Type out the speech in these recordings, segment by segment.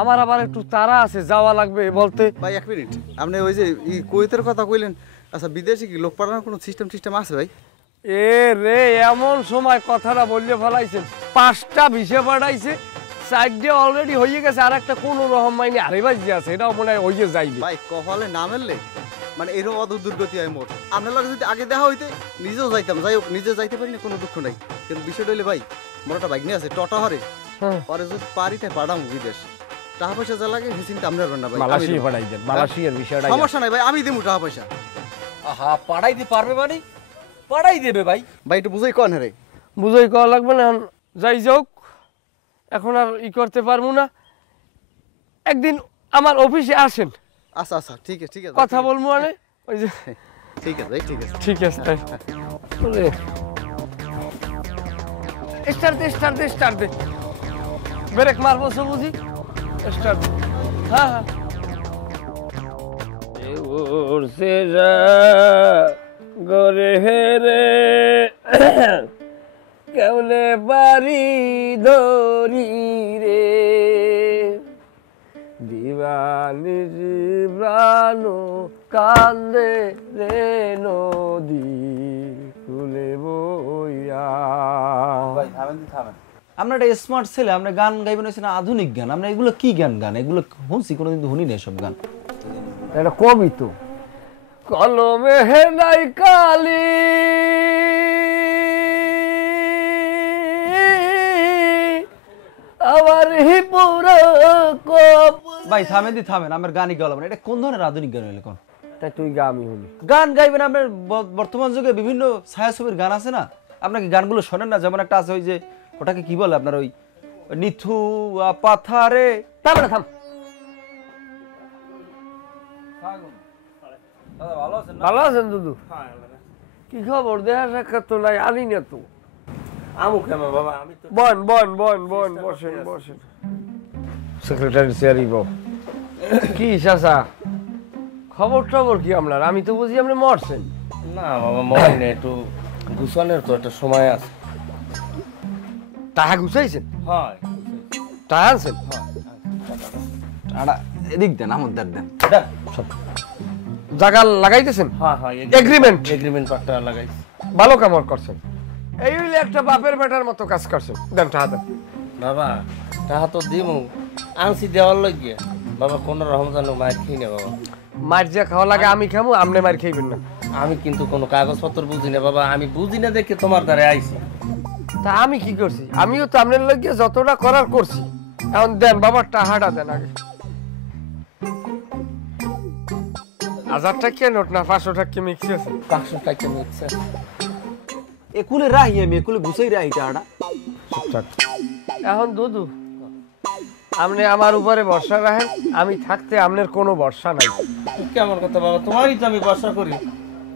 আমার আবার একটু তাড়া আছে, যাওয়া লাগবে বলতে। ভাই এক মিনিট, আপনি ওই যে কুয়েতের কথা কইলেন, আচ্ছা বিদেশে কি লোক পাঠানোর কোনো সিস্টেম আছে ভাই? এ রে, এমন সময় কথাটা বললে ফেলাইছেন। 5টা ভিসা পাঠাইছে, 4টে অলরেডি হয়ে গেছে, আর একটা কোন রকম মাইনে আরে বাজে আছে, এটাও মনে হয় হয়ে যাইবে। ভাই কপালে না মেললে মানে এরকম অদূর দুর্গতি হয় মোট। আপনার লগে যদি আগে দেখা হইতে নিজেও যাইতাম, যাই হোক নিজে যাইতে পারি না, কোনো দুঃখ নাই। কিন্তু বিষয়টা হইলে ভাই মোর একটা বাইক নিয়ে আছে টটা হরে, পরে যদি পারি তাই পাঠাবো বিদেশ। টাকা পয়সা যা লাগে সে চিন্তা আপনার না ভাই, মালয়েশিয়া পাঠাই দেন, মালয়েশিয়ার বিষয়টা সমস্যা নাই ভাই, আমি দেবো টাকা পয়সা। আহা, পাঠাই দিতে পারবে মানে পাঠাই দেবে ভাই। ভাই একটু বুঝাই কন রে। বুঝাই কওয়া লাগবে না, যাই যাওক, এখন আর করতে পারবো না। একদিন আমার অফিসে আসেন। আচ্ছা আচ্ছা ঠিক আছে কথা বলবো মানে ওই যে। ঠিক আছে ভাই, ঠিক আছে ঠিক আছে তাই স্টার্ট দে ব্রেক মারবো সব বুঝি। স্টার্ট, হ্যাঁ হ্যাঁ। উড়ছে গরে হেরে কেউলে বাড়ি ধরি রে দিবানি জীবান কান্দে রে নদী তুলে বইয়া। ভাই থামেন। আমরা একটা স্মার্ট ছেলে, আমরা গান গাইবেন হচ্ছে না আধুনিক গান। আমরা এগুলো কি গান এগুলো শুনছি কোনোদিন শুনি না এসব গান। এটা কবি তো, কলমে হে নাই কালি আমার হি পুরো কপ। ভাই থামেন, আমার গানই গাওয়া এটা কোন ধরনের আধুনিক গান হইলে কোন? তাই তুই গা, আমি শুনি। গান গাইবেন আপনার বর্তমান যুগে বিভিন্ন ছায়াছবির গান আছে না, আপনাকে গানগুলো শোনেন না? যেমন একটা আছে ওই যে ওটাকে কি বলে আপনার, ওই নিথু পাথারে। থাম। ভালো আছেন দুদু? কি খবর? দেখা সাক্ষাৎ তো নাই, আনি না তো। বন বসেন। সেক্রেটারি চেয়ারই বল। কি চাচা, খবর টবর কি আপনার? আমি তো বুঝি আপনি মরছেন। না বাবা, মনে নেই, একটু গুছানোর তো একটা সময় আছে। টাকা গুছাইছেন? হয়, টাকা আনছেন? এদিক দেন, আমাদের দেন। জায়গা লাগাইতেছেন? হয়, এগ্রিমেন্ট পাট্টা লাগাইছি। ভালো কামড় করছেন। এই হইলে একটা বাপের বেটার মতো কাজ করছেন। দেন টাকা দেন। বাবা টাকা তো দিমু, আনছি দেওয়ার লাগিয়ে। বাবা কোন রকম জানো মার খেয়ে না বাবা। মার যা খাওয়া লাগে আমি খামু, আপনি মার খাইবেন না। আমি কিন্তু কোনো কাগজপত্র বুঝি না বাবা, আমি বুঝি না দেখে তোমার দ্বারা আইছি। তা আমি কি করছি? আমিও তো আপনার লাগিয়ে যতটা করার করছি। এখন দেন বাবা, টাকাটা দেন আগে। 1000 টাকা নোট না 500 টাকা মিক্স আছে? 500 টাকা নিচ্ছে। একুলে রাহি, আমি একুলে গুছাই রাহি টাকাটা। এখন দুদু, আপনি আমার উপরে ভরসা রাখেন, আমি থাকতে আপনার কোনো ভরসা নাই। কেমন কথা বাবা, তোমারই তো আমি ভরসা করি।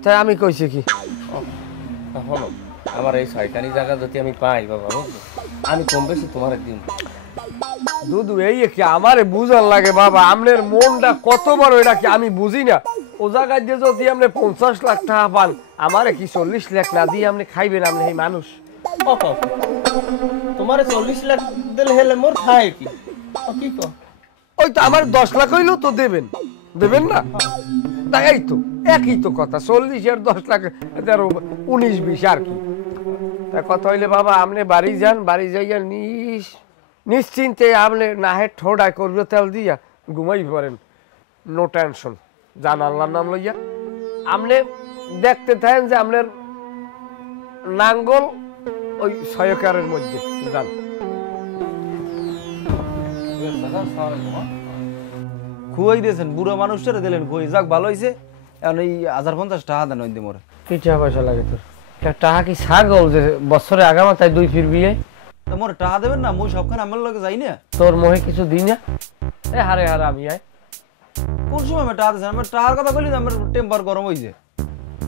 তাই আমি কইছি কি, হলো আমার এই শয়তানি জায়গা যদি আমি পাই বাবা, বুঝলো, আমি কম বেশি তোমার দিন। দুদু এই কি আমারে বুঝার লাগে বাবা, আপনার মনটা কত বড় এটা কি আমি বুঝি না? ও জায়গায় যে যদি আপনি 50 লাখ টাকা পান, আমারে কি 40 লাখ না দিয়ে আপনি খাইবেন? আপনি এই মানুষ তোমার 40 লাখ দিলে হেলে মোর খায় কি? কি কো? ওই তো আমার 10 লাখ হইলেও তো দেবেন না? এই তো একই তো কথা, 40 আর 10 লাখ 19-20 আর কি। তা কথা হইলে বাবা আপনি বাড়ি যান, বাড়ি যাইয়া নিশ্চিন্তে আপনি নাহে ঠোঁড়ায় করবে তেল দিয়া ঘুমাই পারেন, নো টেনশন। যান আল্লাহর নাম লইয়া। আপনি দেখতে থাকেন যে আপনার নাঙ্গল ওই 6 একরের মধ্যে। যান। খুয়াই দিয়েছেন, বুড়ো মানুষটারে দিলেন খুয়াই, যাক ভালো হয়েছে। এখন এই 1050 টাকা দেন ওই দিয়ে মোরে। কি টাকা পয়সা লাগে তোর? টাকা কি ছাগল যে বছরে আগামা তাই 2 ফিরবি? তা মোরে টাকা দেবেন না? মুই সবখানে আমার লগে যাই না। তোর মোহে কিছু দিই না? এ হারে আমি আয়। কোন সময় আমি টাকা দিয়েছেন? আমার টাকার কথা বলি, আমার টেম্পার গরম হয়েছে।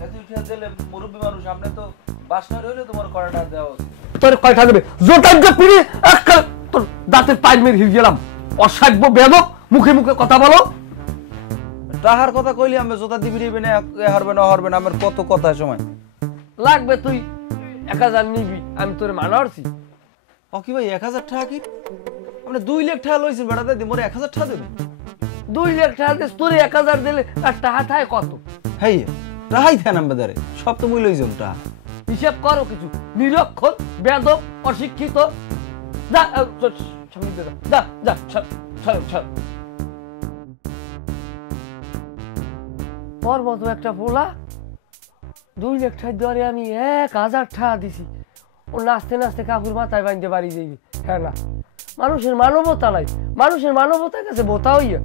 এত উঠে দিলে মুরব্বী মানুষ, আপনি তো বাসনা রইলে তোমার কড়াটা দেওয়া উচিত। তোর কয়টা দেবে? জোটার যে পিড়ি তোর দাঁতের পাইল মেরে হিল গেলাম। অসাধ্য বেদক, মুখে কথা বলো। টাকার কথা কইলি আমি জোতা দিবি না, হারবে না আমার কত কথা সময় লাগবে। তুই 1000 নিবি, আমি তোরে মানা করছি। ও কি ভাই 1000 টাকা কি? আপনি 2 লাখ টাকা লইছেন বেটা দাদি মোরে 1000 টাকা দেবেন 2 লাখ টাকা দিস তোর 1000 দিলে আর টাকা থায় কত? হেই রাহাই থান আমাদের সব তো মুই লইছেন টাকা হিসাব করো কিছু, নিরক্ষর, বেয়াদব, অশিক্ষিত। যা সামনে দিয়ে যা, যা ছাড়। তোর মতো একটা পোলা 2 লাখ টাকা দেওয়ারে আমি 1000 টাকা দিছি, ও নাচতে নাচতে কাকুর মাথায় বাঁধতে পারি যাইবি। হ্যাঁ না, মানুষের মানবতা নাই, মানুষের মানবতার কাছে বোতা হইয়া।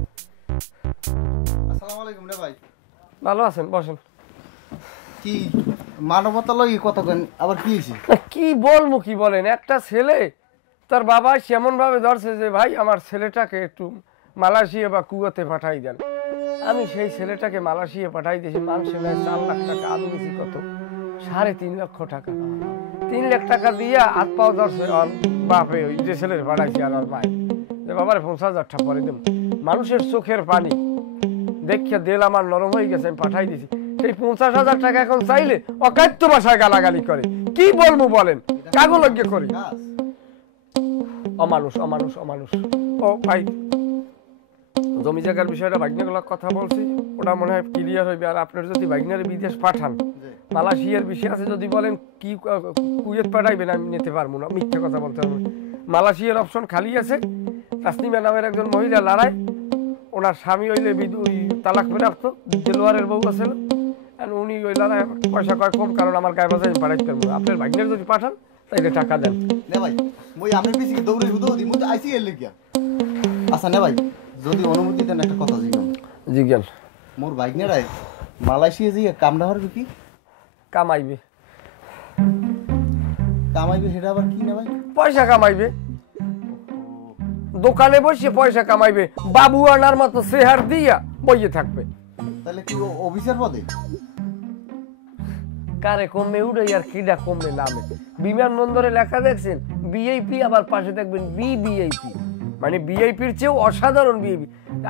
আসসালামু আলাইকুম রে ভাই। ভালো আছেন, বসেন। কি মানবতা লই কত কেন আবার কি হইছে? কি বলবো, কি বলেন, একটা ছেলে তার বাবা সেমন ভাবে ধরছে যে ভাই আমার ছেলেটাকে একটু মালয়েশিয়া বা কুয়াতে পাঠাই দেন। আমি সেই ছেলেটাকে মালয়েশিয়া পাঠাই দিয়েছি, মাংসে নেয় 4 লাখ টাকা, আমি নিয়েছি কত 3.5 লক্ষ টাকা। 3 লাখ টাকা দিয়ে হাত পাও ধরছে ওর বাপে, ওই যে ছেলের পাঠাইছি আর ওর মায়, যে বাবারে 50,000 টাকা পরে দেব। মানুষের চোখের পানি দেখে দিল আমার নরম হয়ে গেছে, আমি পাঠাই দিয়েছি। সেই 50,000 টাকা এখন চাইলে অকাত্য ভাষায় গালাগালি করে, কি বলবো বলেন, কাগলজ্ঞ করি। অমানুষ অমানুষ অমানুষ। ও ভাই, জমি জায়গার বিষয়টা ভাগ্নেগুলোর কথা বলছি, ওটা মনে হয় ক্লিয়ার হইবে। আর আপনার যদি ভাগ্নের বিদেশ পাঠান, মালয়েশিয়ার বিষয় আছে, যদি বলেন কি কুয়েত পাঠাইবেন, আমি নিতে পারবো না, মিথ্যে কথা বলতে পারবো। মালয়েশিয়ার অপশন খালি আছে। তাসনিমা নামের একজন মহিলা লড়াই, ওনার স্বামী হইলে ওই তালাক প্রাপ্ত দেলোয়ারের বউ আছে, উনি ওই লড়াই পয়সা কয় কম, কারণ আমার গায়ে বাজায় পাঠাইতে পারবো না। আপনার ভাগ্নের যদি পাঠান তাইলে টাকা দেন। নে ভাই মই আমি পিছি দৌড়ে হুদো দি মই আইছি এর লাগিয়া। আচ্ছা নে ভাই, যদি অনুমতি দেন একটা কথা জিগাম। জিজ্ঞান। মোর বাইকনেরাই মালয়েশিয়া যাইয়া কামড়া হরবে কি? কামাইবে। কামাইবে সেটা আবার কি না ভাই? পয়সা কামাইবে, দোকানে বসে পয়সা কামাইবে, বাবু আনার মতো চেহার দিয়া বইয়ে থাকবে। তাহলে কি অফিসার পদে? কারে কমে উড়ে আর কিডা কমে নামে। বিমানবন্দরে লেখা দেখছেন ভিআইপি, আবার পাশে দেখবেন ভিভিআইপি, মানে ভিআইপির চেয়েও অসাধারণ ভিআইপি।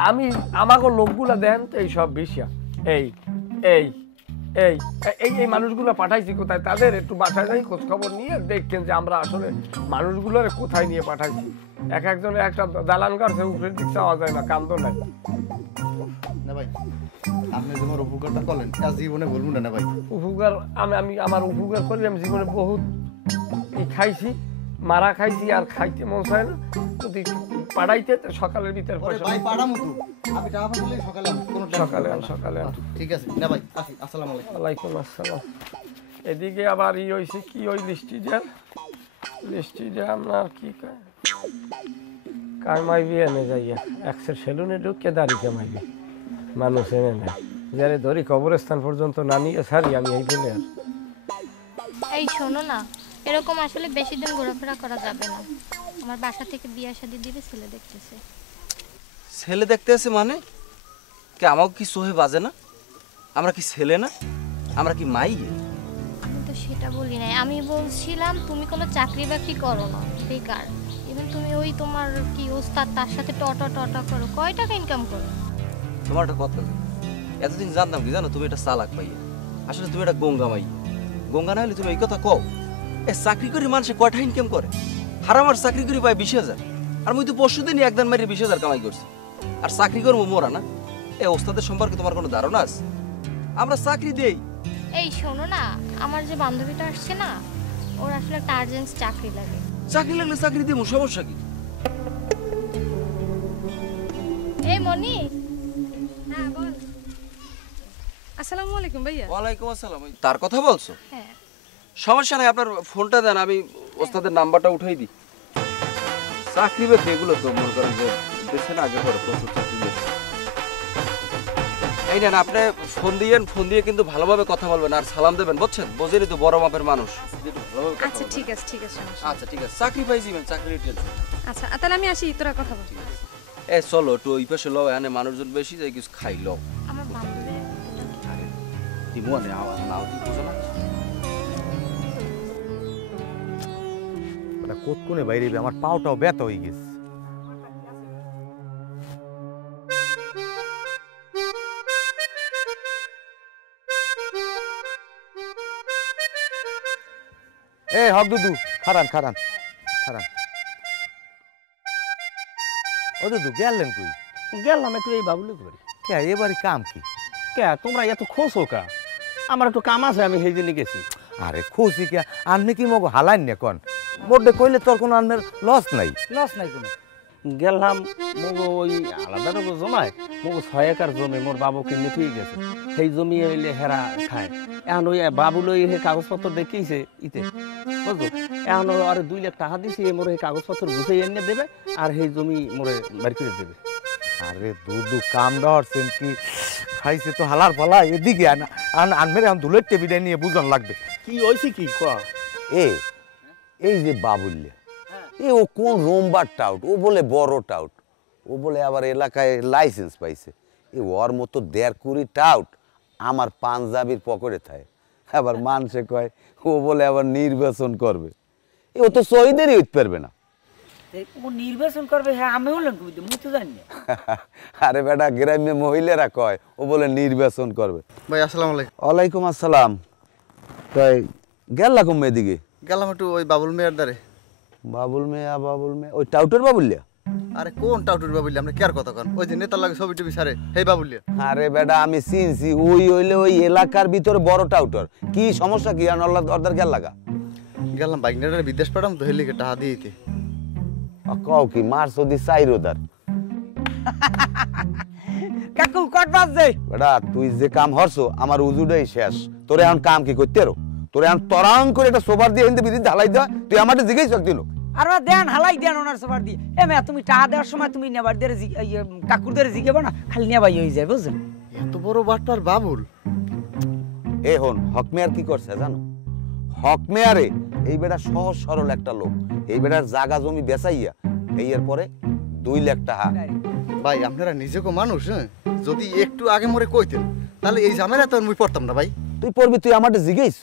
আমি আমাকে লোকগুলা দেন তো এইসব বিষয়, এই এই এই এই এই মানুষগুলো পাঠাইছি কোথায়, তাদের একটু বাসায় যাই খোঁজ খবর নিয়ে দেখছেন যে আমরা আসলে মানুষগুলোর কোথায় নিয়ে পাঠাইছি। একজনের একটা দালান করছে, উপরের দিক চাওয়া যায় না, কান্দ নাই। না ভাই, আপনি যে মোর উপকারটা করলেন তা জীবনে ভুলবো না ভাই। উপকার আমি আমার উপকার করি, আমি জীবনে বহুত খাইছি, মারা খাইছি, আর খাইতে মন চায় না। যদি পাড়াইতে সকালের ভিতরে পয়সা ভাই পাড়ামু তো, আমি টাকা পাঠালে সকালে কোনো সকালে ঠিক আছে না ভাই, আসি। আসসালামু আলাইকুম। ওয়ালাইকুম আসসালাম। এদিকে আবার ই হয়েছে কি, ওই লিস্টি আপনার কি কামাইবি এনে যাইয়া একশো সেলুনে ঢুকে দাড়ি কামাইবি, মানুষ এনে নেয় যারে ধরি কবরস্থান পর্যন্ত না নিয়ে ছাড়ি আমি এই বলে। আর এই শোনো না, এরকম আসলে বেশি দিন ঘোরাফেরা করা যাবে না। আমার বাসা থেকে বিয়ে শাদী দিবে, ছেলে দেখতেছে। ছেলে দেখতে আছে মানে কে? আমাকে কি সোহে বাজে না? আমরা কি ছেলে না? আমরা কি মাই? আমি তো সেটা বলি নাই, আমি বলছিলাম তুমি কোনো চাকরি বাকরি করো না, বেকার। ইভেন তুমি ওই তোমার কি ওস্তাদ, তার সাথে টটা করো, কয় টাকা ইনকাম করো? তোমার একটা কথা, এতদিন জানতাম কি জানো, তুমি এটা চালাক পাইয়া, আসলে তুমি এটা গঙ্গা মাই। গঙ্গা না হলে তুমি এই কথা কও? এ চাকরি করে মানুষে কয়টা ইনকাম করে? হারামার চাকরি করে পায় 20,000, আর মুই তো পরশু দিনই একদম মারি 20,000 কামাই করছি। আর চাকরি করবো মোরা না? এ ওস্তাদের সম্পর্কে তোমার কোনো ধারণা আছে? আমরা চাকরি দেই। এই শোনো না, আমার যে বান্ধবীটা আসছে না, ওর আসলে একটা আর্জেন্ট চাকরি লাগে। চাকরি লাগলে চাকরি দিব, সমস্যা কি? এই মনি। হ্যাঁ বল। আসসালামু আলাইকুম ভাইয়া। ওয়ালাইকুম আসসালাম। তার কথা বলছো? হ্যাঁ, সমস্যা নাই, আপনার ফোনটা দেন, আমি ওস্তাদের নাম্বারটা উঠাই দিই। চাকরি বেদ এগুলো তো মনে করেন যে দেশে না আগে পরে প্রচুর চাকরি দিয়েছে। এই নেন, আপনি ফোন দিয়েন, ফোন দিয়ে কিন্তু ভালোভাবে কথা বলবেন আর সালাম দেবেন, বুঝছেন? বোঝেনি তো বড় মাপের মানুষ। আচ্ছা ঠিক আছে সমস্যা। আচ্ছা ঠিক আছে, চাকরি পাই যাবেন, চাকরির টেনশন। আচ্ছা তাহলে আমি আসি, তোরা কথা বল। এ চলো একটু ওই পাশে লও, এখানে মানুষজন বেশি, যাই কিছু খাই লও। আমার বান্ধবীর দিমু আনে আওয়াজ নাও দি, বুঝো না? ওটা কোতকুনে বাইরে, আমার পাওটাও ব্যথা হয়ে গেছে। হক দুদু, খারান। ও তো গেলেন কই? গেলাম একটু এই বাবুলি করি। কে এবারে কাম কি? কে তোমরা এত খোঁজো কা? আমার একটু কাম আছে, আমি সেই দিনে গেছি। আরে খুশি কে আনলে কি মগো হালাইন না কোন বড্ডে কইলে তোর কোনো আনমের লস নাই। লস নাই কোনো। গেলাম মগো ওই আলাদা রকম জমায় মগো 6 একর জমি মোর বাবু কিনে থুই গেছে। সেই জমি হইলে হেরা খায়। এখন ওই বাবু লই হে কাগজপত্র দেখিয়েছে ইতে, বুঝলো? এখন আর 2 লাখ টাকা দিছি, মোর এই কাগজপত্র গুছাই এনে দেবে আর সেই জমি মোরে বাড়ি করে দেবে। আরে দুদু কাম হরছেন কি খাইছে তো হালার পালা এদিকে আনমের এখন দুলের টেবিলে নিয়ে বুঝন লাগবে। কি হইছে কি ক? এই যে বাবুল্য ও কোন রোমবার টাউট, ও বলে বড় টাউট, ও বলে আবার এলাকায় লাইসেন্স পাইছে। ওর মতো 1.5 কোটি টাউট আমার পাঞ্জাবির পকেটে থাকে। আবার মানুষে কয় ও বলে আবার নির্বাচন করবে। ও তো শহীদেরই হইতে পারবে না। ও নির্বাচন করবে? হ্যাঁ আমি হলাম মুই তো জানি না। আরে বেটা গ্রাম্য মহিলারা কয় ও বলে নির্বাচন করবে। ভাই আসসালামু আলাইকুম। ওয়ালাইকুম আসসালাম। তাই গেল লাকুম এদিকে? গেলাম একটু ওই বাবুল মেয়ের দ্বারে। বাবুল মেয়া ওই টাউটের বাবুল্যা? আরে কোন টাউটুর বাবুল্লি? আমরা কেয়ার কথা কন? ওই যে নেতার লাগে ছবি টবি সারে সেই বাবুল্লি। আরে বেটা আমি চিনছি, ওই হইলে ওই এলাকার ভিতরে বড় টাউটার। কি সমস্যা কি? অর্ডার গেল লাগা গেলাম বাইক নিয়ে বিদেশ পাঠাম তো হেলিকে টাকা দিয়েতে। কও কি মারছ দি সাইরোদার? কাকু কট বাজে? বেটা তুই যে কাম হরছো আমার উজুটাই শেষ। তোরে এখন কাম কি করতে রো? তোরে এখন তরাং করে একটা সোফার দিয়ে হিন্দে বিদিন ঢালাই দেওয়া, তুই আমাকে জিজ্ঞেস একদিন। আর দেন হালাই দেন ওনার সবার দিয়ে। এ মেয়া তুমি টাকা দেওয়ার সময় তুমি নেবার দিয়ে কাকুর দিয়ে জিগেবা না, খালি নেবাই হয়ে যায় বুঝলেন? এত বড় বাটপার বাবুল। এ হন হক মেয়ার কি করছে জানো? হক মেয়ারে এই বেটা সহজ সরল একটা লোক, এই বেটার জাগা জমি বেচাইয়া এই এর পরে 2 লাখ টাকা। ভাই আপনারা নিজেকে মানুষ, হ্যাঁ? যদি একটু আগে মরে কইতেন তাহলে এই ঝামেলা তো মুই পড়তাম না ভাই। তুই পড়বি? তুই আমাকে জিজ্ঞেস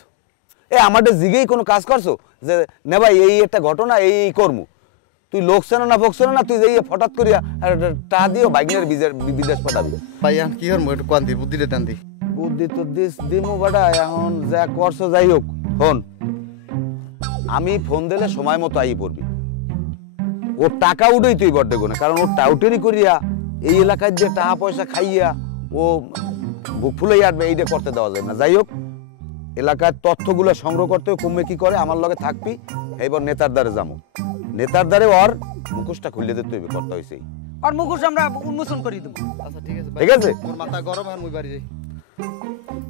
আমাদের জিগেই কোনো কাজ করছো যে নে ভাই এই একটা ঘটনা এই করমু? তুই লোকসানো না ফোকসানো না, তুই যাই ফটাৎ করিয়া টা দিও বাইকের বিদেশ পাঠাবি। ভাই এখন কি হর একটু কান দি বুদ্ধিটা টান দি। বুদ্ধি তো দিমু বাড়া, এখন যা করছো যাই হোক। ফোন আমি ফোন দিলে সময় মতো আই পড়বি। ও টাকা উঠেই তুই বড্ডে কোনে, কারণ ও টাউটেরি করিয়া এই এলাকায় যে টাকা পয়সা খাইয়া ও বুক ফুলেই আসবে, এইটা করতে দেওয়া যায় না। যাই হোক এলাকার তথ্যগুলো সংগ্রহ করতে কমে কি করে আমার লগে থাকবি। এইবার নেতার দ্বারে যাবো, নেতার দ্বারে ওর মুখোশটা খুলে দিতে হইবে। কথা হইছে আর মুখোশ আমরা উন্মোচন করে দেবো। আচ্ছা ঠিক আছে ঠিক আছে? মোর মাথা গরম আর মুই বাড়ি যাই।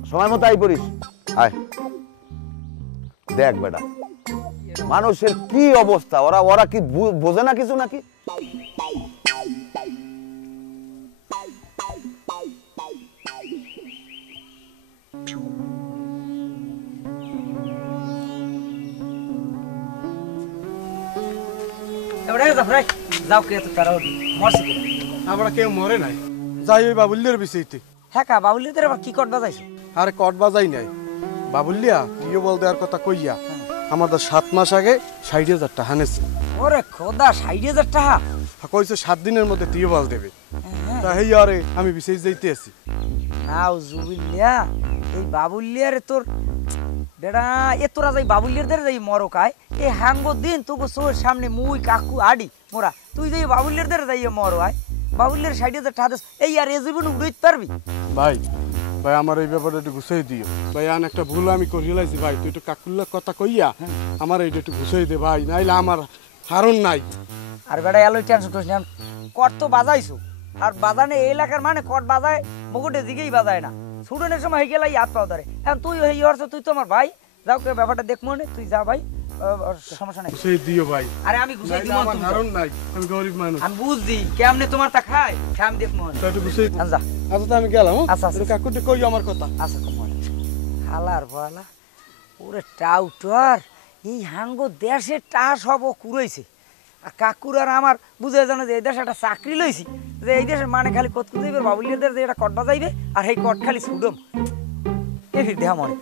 সময় মতো আই পড়িস। আয় দেখ বেটা মানুষের কি অবস্থা, ওরা ওরা কি বোঝে না কিছু নাকি? যাও কে তো তারা মরছে কি? আমরা কেউ মরে নাই, যাই ওই বাবুল্যের বিষয়তে। হ্যাঁ কা বাবুলিদের আবার কি কট বাজাইছে? আরে কট বাজাই নাই, বাবুল্লিয়া তুইও বল দেওয়ার কথা কইয়া আমাদের 7 মাস আগে 60,000 টাকা হানেছে। ওরে খোদা 60,000 টাকা কইছে 7 দিনের মধ্যে তুইও বল দেবে। তা হেই আরে আমি বিশেষ যাইতে আছি। নাও জুবিলিয়া এই বাবুলিয়ারে তোর বেড়া এ তোরা যাই বাবুলিয়ার দের যাই মরকায় এই হাঙ্গো দিন তোকে সোর সামনে মুই কাকু আডি মোরা তুই যাই বাবুলিয়ার দের যাই মরো আয় বাবুলিয়ার 60,000 টাকা দেস এই আর এ জীবন উড়াইতে পারবি? ভাই ভাই আমার এই ব্যাপারে একটু গুছাই দিও ভাই। আন একটা ভুল আমি করি লাইছি ভাই, তুই একটু কাকুল্লার কথা কইয়া আমার এইটা একটু গুছাই দে ভাই, নাইলে আমার হারণ নাই। আর বেড়া এলো টেনশন করিস না, কট তো বাজাইছো আর বাজানে এই এলাকার মানে কট বাজায় মুকুটে দিকেই বাজায় না। স্টুডেন্টের সময় হয়ে গেলাই হাত পাও ধরে। এখন তুই হয়ে হরছ, তুই তো আমার ভাই, যাও কে ব্যাপারটা দেখ মনে তুই যা ভাই, সমস্যা নাই। গুছাই দিও ভাই। আরে আমি গুছাই দিব, আমার হারণ নাই, আমি গরিব মানুষ। আমি বুঝছি কেমনে তোমার তা খায়, আমি দেখ মনে একটু গুছাই যা। আচ্ছা তো আমি গেলাম। আচ্ছা আচ্ছা কাকুটি কই আমার কথা। আচ্ছা কমল হালার বলা ওরে টাউটার এই হাঙ্গো দেশের টা সব ও কুড়াইছে। আর কাকুর আর আমার বুঝে জানো যে এই দেশে একটা চাকরি লইছি, যে এই দেশের মানে খালি কত যাইবে বাবুলিয়াদের যে এটা কট বাজাইবে আর এই কট খালি ছুডম এই দেহা মনে।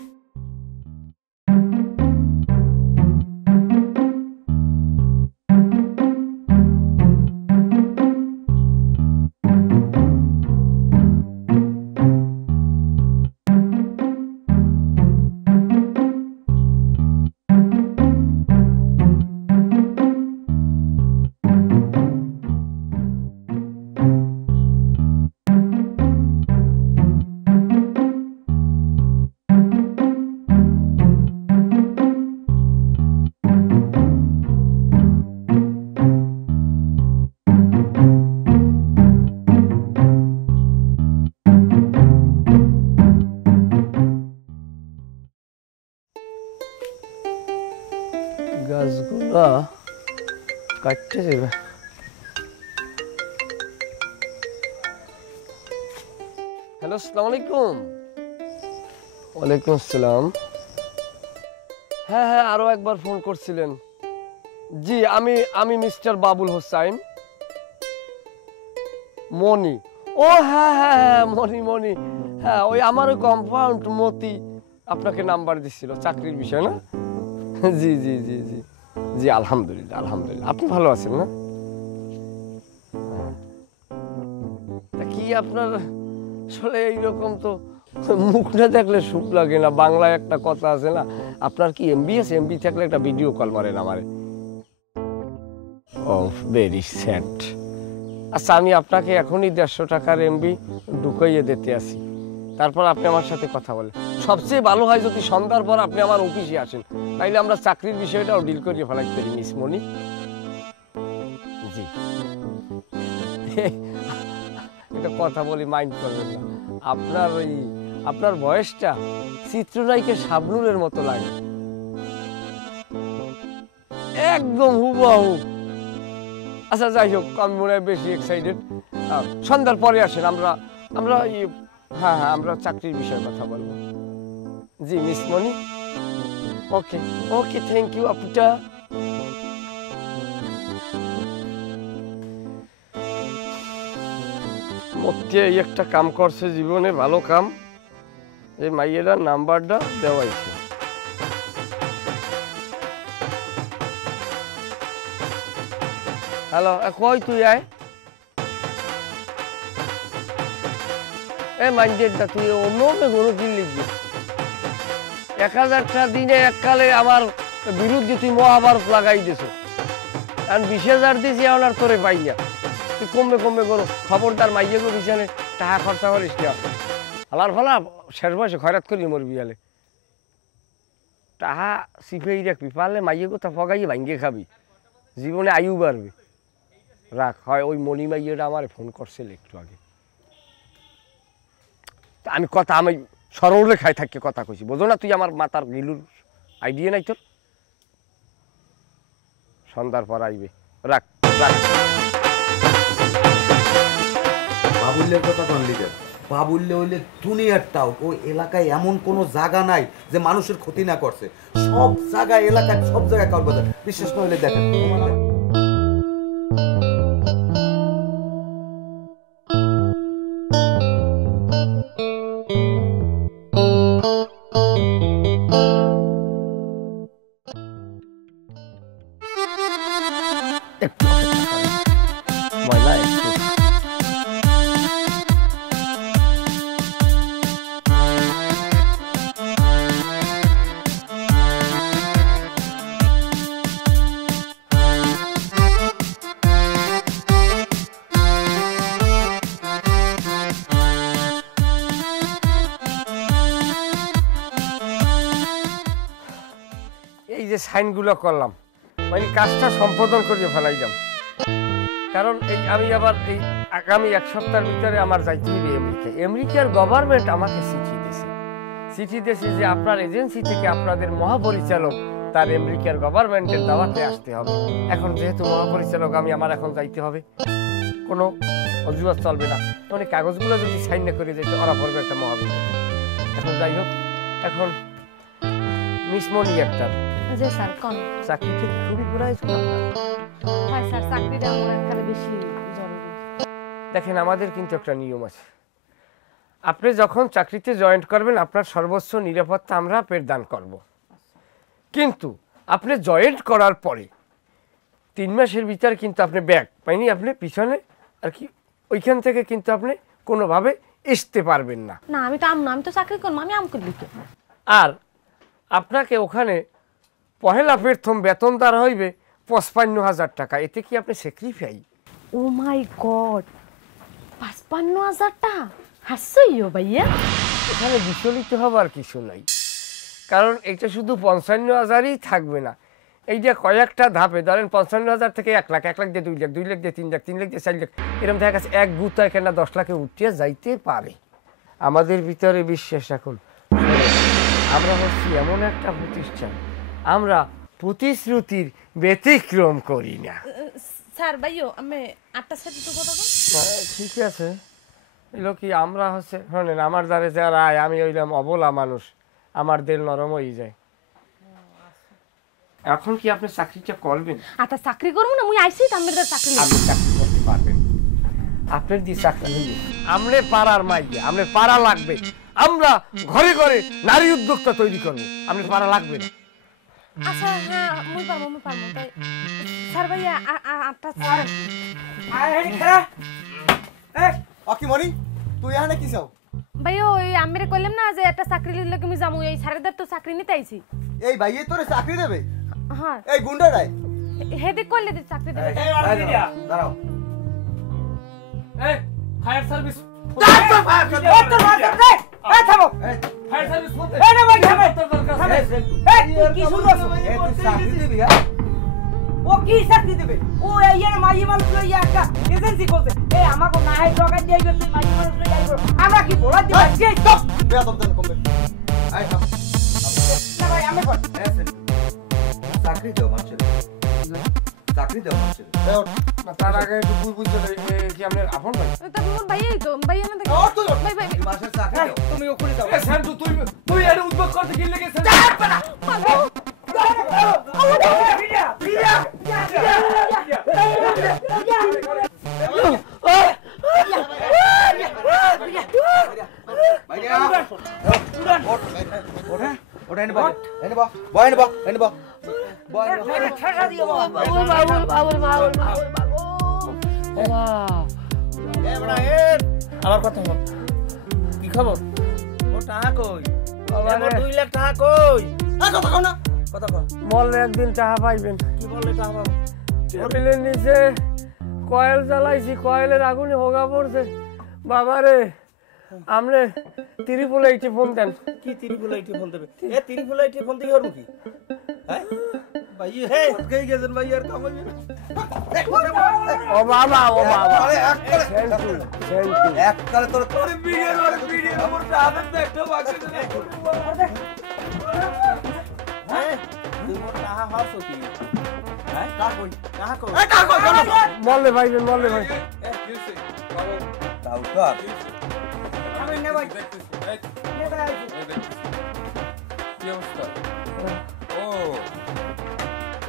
কাটতে যাবে। হ্যালো, আসসালামু আলাইকুম। ওয়ালাইকুম আসসালাম। হ্যাঁ হ্যাঁ, আরো একবার ফোন করছিলেন। জি, আমি মিস্টার বাবুল হোসাইন। মনি, ও হ্যাঁ হ্যাঁ হ্যাঁ, মনি, হ্যাঁ ওই আমার ওই কম্পাউন্ড মতি আপনাকে নাম্বার দিছিল চাকরির বিষয় না? জি জি জি জি জি, আলহামদুলিল্লাহ আলহামদুলিল্লাহ। আপনি ভালো আছেন না? তা কি আপনার আসলে এইরকম তো মুখ না দেখলে সুখ লাগে না। বাংলায় একটা কথা আছে না, আপনার কি এমবি আছে? এমবি থাকলে একটা ভিডিও কল মারেন আমারে। ও ভেরি স্যাড। আচ্ছা, আমি আপনাকে এখনই 150 টাকার এমবি ঢুকাইয়ে দিতে আসি, তারপর আপনি আমার সাথে কথা বলেন। সবচেয়ে ভালো হয় যদি সন্ধ্যার পর আপনি আমার অফিসে আসেন, তাইলে আমরা চাকরির বিষয়টাও ডিল করিয়ে ফেলাইতে পারি মিস মনি। জি, একটা কথা বলি, মাইন্ড করবেন না। আপনার বয়সটা চিত্রনায়িকা শাবনূরের মতো লাগে, একদম হুবহু। আচ্ছা যাই হোক, আমি মনে হয় বেশি এক্সাইটেড। সন্ধ্যার পরে আসেন, আমরা হ্যাঁ হ্যাঁ, আমরা চাকরির বিষয়ে কথা বলবো। জি miss Moni, okay okay, thank you আপুটা। মধ্যে এই একটা কাম করছে জীবনে, ভালো কাম, এই মাইয়েরা নাম্বারটা দেওয়াইছে। হ্যালো, কই তুই আয়? এ মাইন্ডেডটা তুই অন্য গরু কি লিখবি? 1000টা দিনে এককালে আমার বিরুদ্ধে তুই মহাভারত লাগাই দিছ, কারণ 20,000 দিয়েছি এখন আর তোরে পাইয়া। তুই কমবে করো, খবরদার মাইয়ে গো বিছানে টাকা খরচা করিস না। আলার ফালা শেষ বয়সে খয়রাত করি মরবি আলে। টাকা চিপেই রাখবি, পারলে মাইয়ে কথা ফগাইয়ে ভাঙ্গে খাবি, জীবনে আয়ু বাড়বে। রাখ হয়, ওই মণি মাইয়েটা আমার ফোন করছিল একটু আগে। আমি সরল রেখায় থাকি কথা কইছি, বোঝো না? তুই আমার মাতার গিলুর আইডিয়া নাই তোর? সন্ধ্যার পর আইবে, রাখ রাখ। বাবুল্যের কথা কোন লিখে? বাবুল্য হইলে দুনিয়ার টাউট। ওই এলাকায় এমন কোনো জায়গা নাই যে মানুষের ক্ষতি না করছে। সব জায়গায়, এলাকায় সব জায়গায় কাউর বাজার। বিশেষ নইলে দেখেন, এই যে সাইনগুলো করলাম, মানে কাজটা সম্পাদন করিয়ে ফেলাইলাম। কারণ আমি আবার এই আগামী 1 সপ্তাহের ভিতরে আমার যাইতে হবে আমেরিকায়। আমেরিকার গভর্নমেন্ট আমাকে চিঠি দিয়েছে যে আপনার এজেন্সি থেকে আপনাদের মহাপরিচালক তার আমেরিকার গভর্নমেন্টের দাওয়াতে আসতে হবে। এখন যেহেতু মহাপরিচালক আমার এখন যাইতে হবে, কোনো অজুহাত চলবে না। মানে কাগজগুলো যদি সাইন না করে যেতে, ওরা পড়বে একটা মহাবিদ্যালয়। এখন যাই হোক, এখন মিস মনি একটা জি স্যার, কোন চাকরি থেকে খুবই প্রয়োজন আপনার। হয় স্যার, চাকরিটা আমার একবারে বেশি জরুরি। দেখেন, আমাদের কিন্তু একটা নিয়ম আছে। আপনি যখন চাকরিতে জয়েন করবেন, আপনার সর্বোচ্চ নিরাপত্তা আমরা প্রদান করব। কিন্তু আপনি জয়েন করার পরে 3 মাসের ভিতরে কিন্তু আপনি ব্যাগ পাইনি, আপনি পিছনে আর কি ওইখান থেকে কিন্তু আপনি কোনোভাবে আসতে পারবেন না। না, আমি তো আমি তো চাকরি করবো, আমি আম করবি। আর আপনাকে ওখানে পহেলা প্রথম বেতন দেওয়া হইবে 55,000 টাকা। এতে কি আপনি স্যাক্রিফাই? ও মাই গড, 55,000 টাকা? হাসিও ভাইয়া, এখানে বিচলিত হবার কিছু নাই, কারণ এটা শুধু 55,000ই থাকবে না। এইটা কয়েকটা ধাপে, ধরেন 55,000 থেকে 1 লাখ, 1 লাখ দিয়ে 2 লাখ, 2 লাখ দিয়ে 3 লাখ, 3 লাখ দিয়ে 4 লাখ, এরকম দেখা গেছে এক গুতায় কেনা 10 লাখে উঠিয়ে যাইতে পারে। আমাদের ভিতরে বিশ্বাস রাখুন। আমরা হচ্ছি এমন একটা প্রতিষ্ঠান, আমরা প্রতিশ্রুতির ব্যতিক্রম করি না। স্যার ভাইও আমি 8টার সাথে তো কথা বল। ঠিক আছে, এলো কি আমরা হচ্ছে শোনেন, আমার দ্বারে যারা আয় আমি ওইরকম অবলা মানুষ, আমার দিল নরম হয়ে যায়। এখন কি আপনি চাকরিটা করবেন? আচ্ছা চাকরি করব না, মুই আইছি তামের চাকরি নেব। আপনি চাকরি করতে পারবেন, আপনার দিয়ে চাকরি হইবে। আমনে পাড়ার মাইয়া, আমনে পাড়া লাগবে। আমরা ঘরে ঘরে নারী উদ্যোক্তা তৈরি করব, আপনি পাড়া লাগবে না। আচ্ছা হ্যাঁ মুই পারবো তাই স্যার ভাইয়া 8টা স্যার অকি মনি তুই এখানে কি চাও? ভাইও ওই আমিরে কইলাম না যে একটা চাকরি লিলে আমি যামু, এই স্যারেদের তো চাকরি নিতে আইছি। এই ভাইয়ে তোরে চাকরি দেবে? হ্যাঁ এই গুন্ডাটাই হেদে কইলে দি চাকরি দেবে। দাঁড়াও, এই ফায়ার সার্ভিস, ফায়ার সার্ভিস বলতে ও কি চাকরি দেবে? ও ইয়ার মাই মানুষ লইয়া একটা এজেন্সি করতে। এই আমাকে না হয় টাকা দিয়ে গেছে, মাই মানুষ লইয়া আইবো। আমরা কি বলা দিবা? এই তো বেয়াদব দেন কমবে। আই থাম, না ভাই আমি কর। চাকরি দাও মাস্টার, চাকরি দাও মাস্টার। এই ওঠ। তার আগে একটু বুঝতে কি আপনার আপন ভাই? তা মোর ভাইয়াই তো ভাইয়া না দেখো। ওঠ তুই ওঠ। ভাই ভাই মাস্টার চাকরি দাও। তুমি ওখানে যাও। এ সেন্টু, তুই এর উদ্যোগ করতে কি লেগেছে? আমার কথা বল, কি খবর? ও টাকা কই? আমার 2 লাখ টাকা কই? কথা কও না। কথা কও। বললে একদিন টাকা পাইবেন। কি বললে টাকা পাবো? টেবিলের নিচে কয়েল জ্বালাইছি, কয়েলের আগুনে হোগা পড়ছে। বাবারে, আমনে ত্রিপুলা এইটি ফোন দেন। কি ত্রিপুলাইটি ফোন দেবে? এ ত্রিপুলাইটি ফোন দিয়ে করব কি? হ্যাঁ ভাই, হে কই গেছেন ভাই? আর কামাই না। ও বাবা, ও বাবা, আরে এক করে সেন্টু, এক করে তোর ভিডিও আমার টাকা একটা বাকি হ্যাঁ তুই মোর টাকা হাসো কি? হ্যাঁ টাকা কই? টাকা কই? এই টাকা কই? বললে ভাইবেন, বললে ভাই। তাও তো আমি নে ভাই। নে ভাই। কি অবস্থা? ও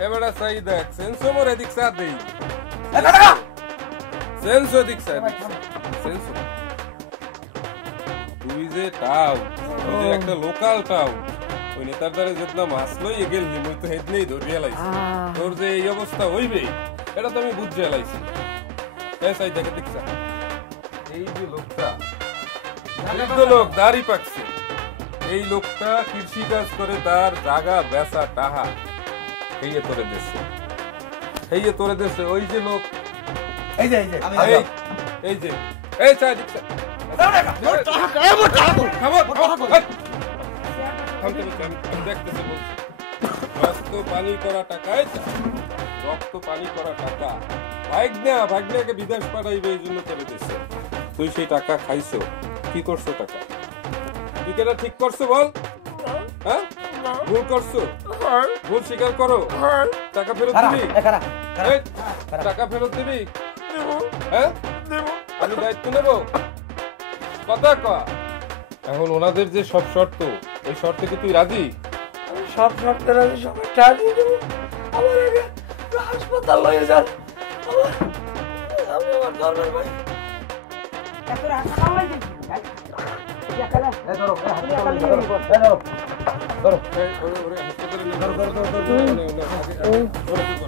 এবারে সাই দেখ, সেন্সো মোর এদিক সাথ দেই। সেন্সো দিক সাথ, সেন্সো তুই যে টাও, তুই যে একটা লোকাল টাও, ওই নেতার দ্বারে যেতনা মাছ লই গেল নি, মই তো হেড নেই ধরিয়া লাইছি। তোর যে এই অবস্থা হইবে এটা তো আমি বুঝিয়া লাইছি। এই সাই দেখে দেখছা, এই যে লোকটা বৃদ্ধ লোক, দাড়ি পাকছে, এই লোকটা কৃষি কাজ করে, তার জায়গা বেচা টাহা এই যে তোরে দেশে, এই যে তোরে দেশে ওই যে লোক, এই যে এই যে এই চাই দিচ্ছে দেখতেছি বলছি, রক্ত পানি করা টাকা, রক্ত পানি করা টাকা, ভাগ্নাকে বিদেশ পাঠাইবে এই জন্য তোরে দেশে। তুই সেই টাকা খাইছো, কি করছো টাকা? তুই কেটা ঠিক করছো বল? হ্যাঁ ভুল করছো, ভুল স্বীকার করো। টাকা ফেরত দিবি? এই, টাকা ফেরত দিবি? হ্যাঁ আমি দায়িত্ব নেব, কথা কয়া। এখন ওনাদের যে সব শর্ত, ওই শর্তে কি তুই রাজি? আমি সব শর্তে রাজি, সবাই টাকা দিয়ে দেবো। আমার আগে হাসপাতাল লয়ে যান, আমি আমার ধর্মের ভাই। এত রাখা কামাই দিবি। ইয়াকালা এই, ওরে হাসপাতালে নিয়ে যাও।